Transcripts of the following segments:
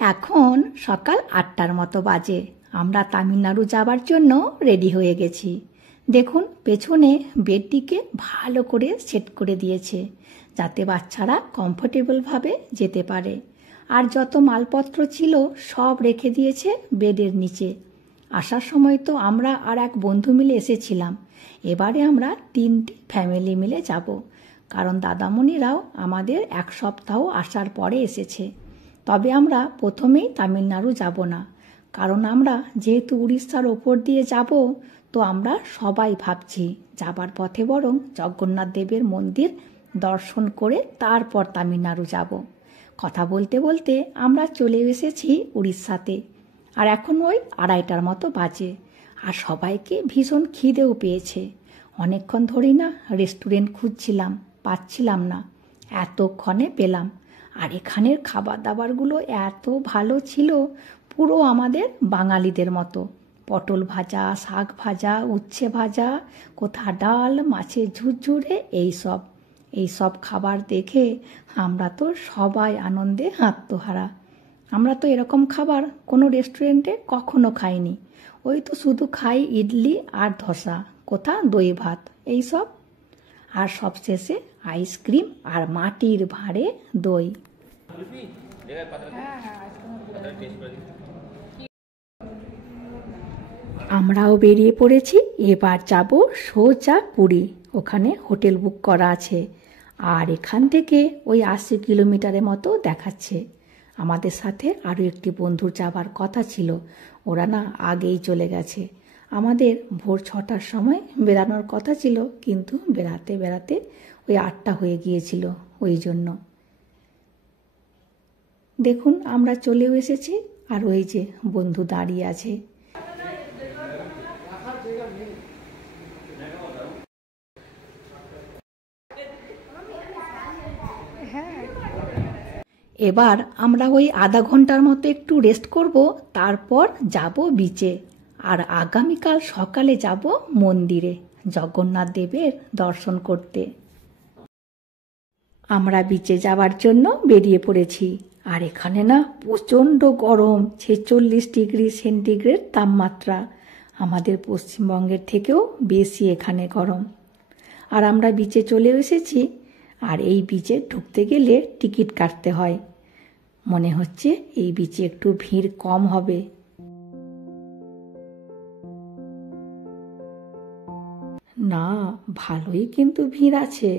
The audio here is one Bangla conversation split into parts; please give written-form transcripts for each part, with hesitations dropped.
এখন সকাল ৮টার মতো বাজে। আমরা তামিলনাড়ু যাবার জন্য রেডি হয়ে গেছি। দেখুন পেছনে বেডটিকে ভালো করে সেট করে দিয়েছে, যাতে বাচ্চারা কমফোর্টেবলভাবে যেতে পারে। আর যত মালপত্র ছিল সব রেখে দিয়েছে বেডের নিচে। আসার সময় তো আমরা আর এক বন্ধু মিলে এসেছিলাম। এবারে আমরা 3টি ফ্যামিলি মিলে যাব, কারণ দাদামণিরাও আমাদের 1 সপ্তাহ আসার পরে এসেছে। তবে আমরা প্রথমেই তামিলনাড়ু যাব না, কারণ আমরা যেহেতু উড়িষ্যার ওপর দিয়ে যাব, তো আমরা সবাই ভাবছি যাবার পথে বরং জগন্নাথ দেবের মন্দির দর্শন করে তারপর তামিলনাড়ু যাব। কথা বলতে বলতে আমরা চলে এসেছি উড়িষ্যাতে। আর এখন ওই 2:30টার মতো বাজে। আর সবাইকে ভীষণ খিদেও পেয়েছে। অনেকক্ষণ ধরেই না রেস্টুরেন্ট খুঁজছিলাম, পাচ্ছিলাম না। এতক্ষণে পেলাম। আর এখানের খাবার দাবারগুলো এত ভালো ছিল, পুরো আমাদের বাঙালিদের মতো। পটল ভাজা, শাক ভাজা, উচ্ছে ভাজা, কোথা ডাল, মাছের ঝুরঝুরে, এইসব খাবার দেখে আমরা তো সবাই আনন্দে আত্মহারা। আমরা তো এরকম খাবার কোনো রেস্টুরেন্টে কখনো খাইনি। ওই তো শুধু খাই ইডলি আর ধোসা, কোথা দই ভাত, এইসব। আর সবশেষে আইসক্রিম আর মাটির ভাঁড়ে দই। আমরাও বেরিয়ে পড়েছি। এবার যাব সোজা পুরী। ওখানে হোটেল বুক করা আছে। আর এখান থেকে ওই 80 কিলোমিটারের মতো দেখাচ্ছে। আমাদের সাথে আরও একটি বন্ধুর যাবার কথা ছিল, ওরা না আগেই চলে গেছে। আমাদের ভোর 6টার সময় বেরানোর কথা ছিল, কিন্তু বেরাতে বেরাতে ওই 8টা হয়ে গিয়েছিল। ওই জন্য দেখুন আমরা চলেও এসেছি। আর ওই যে বন্ধু দাঁড়িয়ে আছে। এবার আমরা ওই আধা ঘন্টার মতো একটু রেস্ট করব, তারপর যাব বিচে। আর আগামীকাল সকালে যাব মন্দিরে জগন্নাথ দেবের দর্শন করতে। আমরা বিচে যাওয়ার জন্য বেরিয়ে পড়েছি। আর এখানে না প্রচণ্ড গরম, 46 ডিগ্রি সেন্টিগ্রেড তাপমাত্রা। আমাদের পশ্চিমবঙ্গের থেকেও বেশি এখানে গরম। আর আমরা বিচে চলে এসেছি। আর এই বিচে ঢুকতে গেলে টিকিট কাটতে হয়। মনে হচ্ছে এই বিচে একটু ভিড় কম হবে। না, ভালোই কিন্তু ভিড় আছে।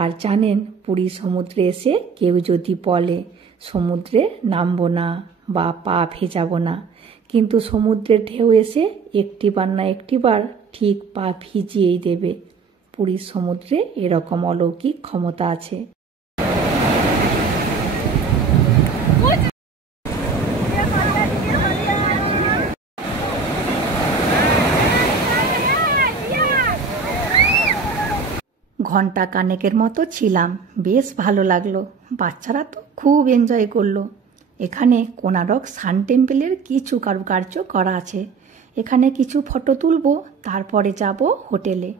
আর জানেন, পুরী সমুদ্রে এসে কেউ যদি বলে সমুদ্রে নামবো না বা পা ভেজাবো না, কিন্তু সমুদ্রের ঢেউ এসে একটিবার না একটিবার ঠিক পা ভিজিয়েই দেবে। পুরীর সমুদ্রে এরকম অলৌকিক ক্ষমতা আছে। ঘন্টা কানেকের মতো ছিলাম, বেশ ভালো লাগলো। বাচ্চারা তো খুব এনজয় করলো। এখানে কোণারক সান টেম্পলের কিছু কারুকার্য করা আছে। এখানে কিছু ফটো তুলব, তারপরে যাব হোটেলে।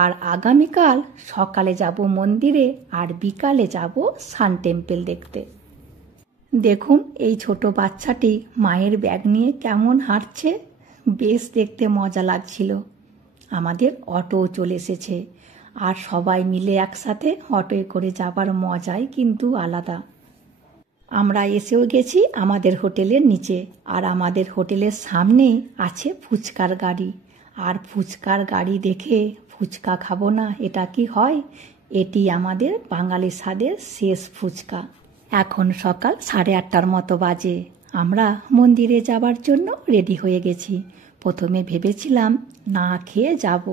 আর আগামীকাল সকালে যাব মন্দিরে, আর বিকালে যাব সান টেম্পল দেখতে। দেখুন এই ছোট বাচ্চাটি মায়ের ব্যাগ নিয়ে কেমন হাঁটছে, বেশ দেখতে মজা লাগছিল। আমাদের অটো চলে এসেছে। আর সবাই মিলে একসাথে অটোয় করে যাবার মজাই কিন্তু আলাদা। আমরা এসেও গেছি আমাদের হোটেলের নিচে। আর আমাদের হোটেলের সামনেই আছে ফুচকার গাড়ি। আর ফুচকার গাড়ি দেখে ফুচকা খাবো না, এটা কি হয়? এটি আমাদের বাঙালি স্বাদের শেষ ফুচকা। এখন সকাল 8:30টার মতো বাজে। আমরা মন্দিরে যাবার জন্য রেডি হয়ে গেছি। প্রথমে ভেবেছিলাম না খেয়ে যাব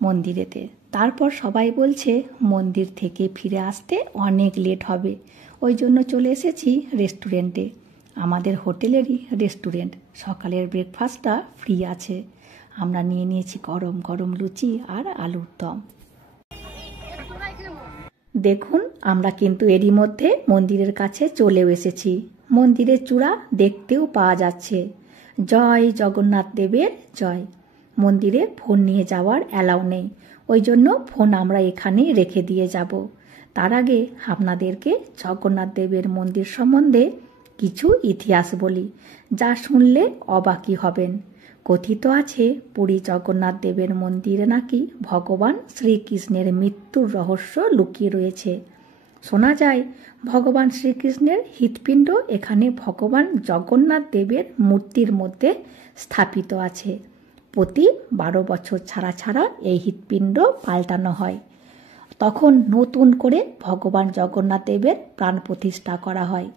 মন্দিরেতে, তারপর সবাই বলছে মন্দির থেকে ফিরে আসতে অনেক লেট হবে। ওই জন্য চলে এসেছি রেস্টুরেন্টে। আমাদের হোটেলেরই রেস্টুরেন্ট। সকালের ব্রেকফাস্টটা ফ্রি আছে। আমরা নিয়ে নিয়েছি গরম গরম লুচি আর আলুর দম। দেখুন আমরা কিন্তু এরই মধ্যে মন্দিরের কাছে চলেও এসেছি। মন্দিরের চূড়া দেখতেও পাওয়া যাচ্ছে। জয় জগন্নাথ দেবের জয়। মন্দিরে ফোন নিয়ে যাওয়ার অ্যালাউ নেই, ওই জন্য ফোন আমরা এখানেই রেখে দিয়ে যাব। তার আগে আপনাদেরকে জগন্নাথ দেবের মন্দির সম্বন্ধে কিছু ইতিহাস বলি, যা শুনলে অবাকই হবেন। কথিত আছে পুরী জগন্নাথ দেবের মন্দিরে নাকি ভগবান শ্রীকৃষ্ণের মৃত্যুর রহস্য লুকিয়ে রয়েছে। শোনা যায় ভগবান শ্রীকৃষ্ণের হৃৎপিণ্ড এখানে ভগবান জগন্নাথ দেবের মূর্তির মধ্যে স্থাপিত আছে। প্রতি 12 বছর ছাড়া ছাড়া এই হৃৎপিণ্ড পাল্টানো হয়। তখন নতুন করে ভগবান জগন্নাথ দেবের প্রাণ প্রতিষ্ঠা করা হয়।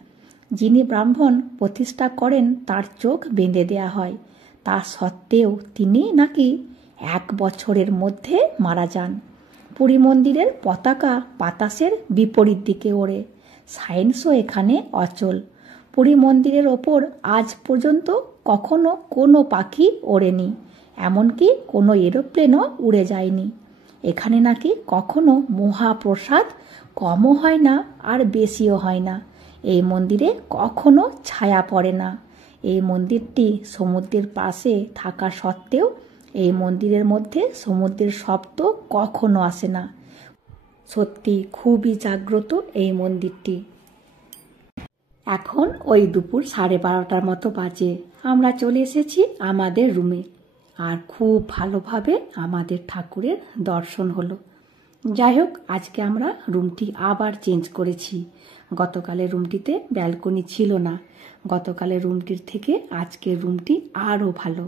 যিনি ব্রাহ্মণ প্রতিষ্ঠা করেন তার চোখ বেঁধে দেয়া হয়। তা সত্ত্বেও তিনি নাকি 1 বছরের মধ্যে মারা যান। পুরী মন্দিরের পতাকা বাতাসের বিপরীত দিকে ওড়ে। সায়েন্সও এখানে অচল। পুরী মন্দিরের ওপর আজ পর্যন্ত কখনো কোনো পাখি ওড়েনি, এমনকি কোনো এরোপ্লেনও উড়ে যায়নি। এখানে নাকি কখনো মহাপ্রসাদ কমও হয় না আর বেশিও হয় না। এই মন্দিরে কখনো ছায়া পড়ে না। এই মন্দিরটি সমুদ্রের পাশে থাকা সত্ত্বেও এই মন্দিরের মধ্যে সমুদ্রের শব্দ কখনো আসে না। সত্যি খুবই জাগ্রত এই মন্দিরটি। এখন ওই দুপুর 12:30টার মতো বাজে। আমরা চলে এসেছি আমাদের রুমে, আর খুব ভালোভাবে আমাদের ঠাকুরের দর্শন হলো। যাই হোক, আজকে আমরা রুমটি আবার চেঞ্জ করেছি। গতকালের রুমটিতে ব্যালকনি ছিল না। গতকালের রুমটির থেকে আজকের রুমটি আরও ভালো।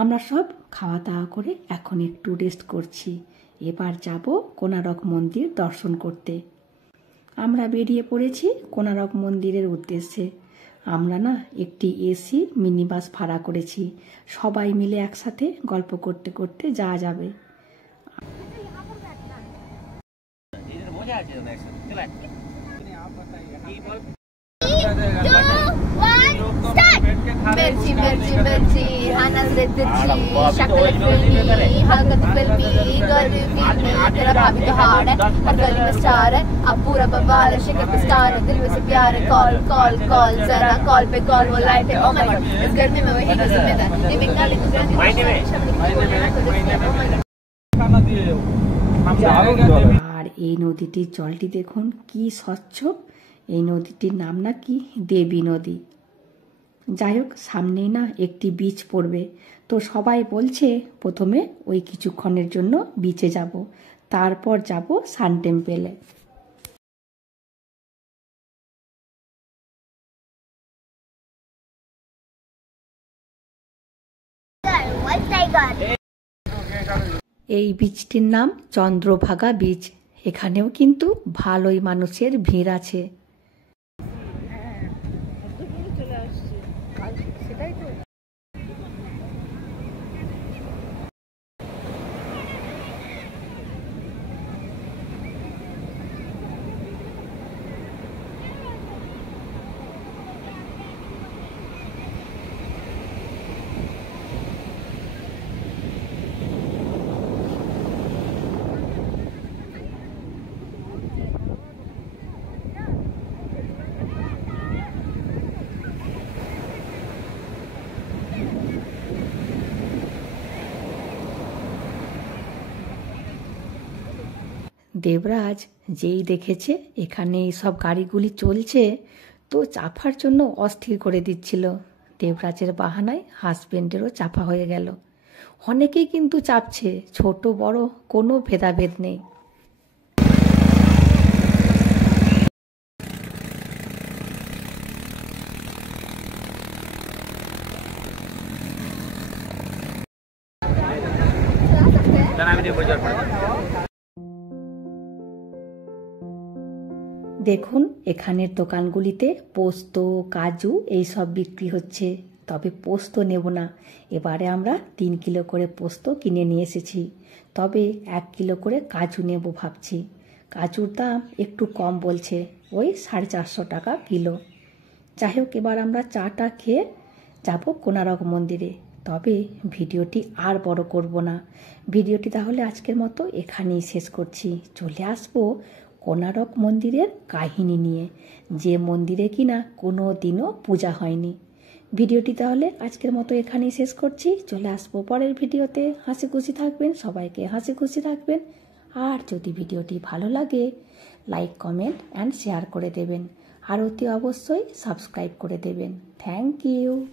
আমরা সব খাওয়া দাওয়া করে এখন একটু রেস্ট করছি। এবার যাব কোণারক মন্দির দর্শন করতে। আমরা বেরিয়ে পড়েছি কোণারক মন্দিরের উদ্দেশ্যে। আমরা না একটি এসি মিনি বাস ভাড়া করেছি। সবাই মিলে একসাথে গল্প করতে করতে যাওয়া যাবে। मिर्ची मिर्ची मिर्ची नजर तिरछी शक्ल फिल्मी हरकत फिल्मी गर्ल फिल्मी तेरा भाभी तो हार्ड है हर गली में स्टार है अब पूरा बवाल है शिकर पे स्टार है दिल में से प्यार है कॉल कॉल कॉल जरा कॉल पे कॉल वो लाइट है ओ माय गॉड इस गर्मी में वही का जिम्मेदार ये बेंगाली तो गर्मी আর এই নদীটির জলটি দেখুন কি স্বচ্ছ। এই নদীটির নাম নাকি দেবী নদী। যাই হোক, সামনেই না একটি বিচ পড়বে, তো সবাই বলছে প্রথমে ওই কিছুক্ষণের জন্য বিচে যাব, তারপর যাব সান টেম্পেলে। এই বিচটির নাম চন্দ্রভাগা বিচ। এখানেও কিন্তু ভালোই মানুষের ভিড় আছে। দেবরাজ যেই দেখেছে এখানে সব গাড়িগুলি চলছে, তো চাপার জন্য অস্থির করে দিচ্ছিল। দেবরাজের বাহানায় হাজবেন্ডেরও চাপা হয়ে গেল। অনেকেই কিন্তু চাপছে, ছোট বড় কোনো ভেদাভেদ নেই। দেখুন এখানের দোকানগুলিতে পোস্ত, কাজু এইসব বিক্রি হচ্ছে। তবে পোস্ত নেব না, এবারে আমরা 3 কিলো করে পোস্ত কিনে নিয়ে এসেছি। তবে 1 কিলো করে কাজু নেব ভাবছি। কাজুর দাম একটু কম বলছে, ওই 450 টাকা কিলো। যাই হোক, এবার আমরা চাটা খেয়ে যাব কোণারক মন্দিরে। তবে ভিডিওটি আর বড় করব না। ভিডিওটি তাহলে আজকের মতো এখানেই শেষ করছি। চলে আসবো কোণারক মন্দিরের কাহিনী নিয়ে, যে মন্দিরে কিনা কোনো দিনও পূজা হয়নি। ভিডিওটি তাহলে আজকের মতো এখানেই শেষ করছি। চলে আসবো পরের ভিডিওতে। হাসি খুশি থাকবেন, সবাইকে হাসি খুশি থাকবেন। আর যদি ভিডিওটি ভালো লাগে লাইক, কমেন্ট অ্যান্ড শেয়ার করে দেবেন। আর অতি অবশ্যই সাবস্ক্রাইব করে দেবেন। Thank you.